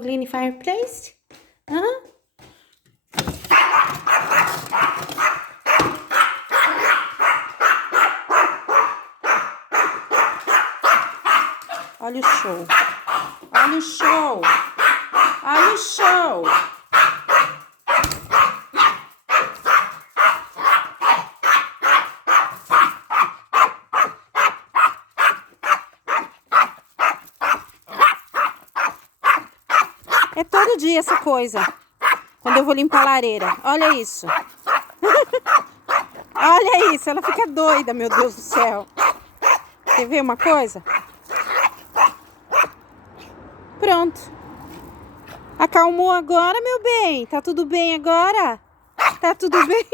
Clean fireplace? Hã? Olha o show. Olha o show. Olha o show. É todo dia essa coisa. Quando eu vou limpar a lareira. Olha isso. Olha isso. Ela fica doida, meu Deus do céu. Quer ver uma coisa? Pronto. Acalmou agora, meu bem? Tá tudo bem agora? Tá tudo bem?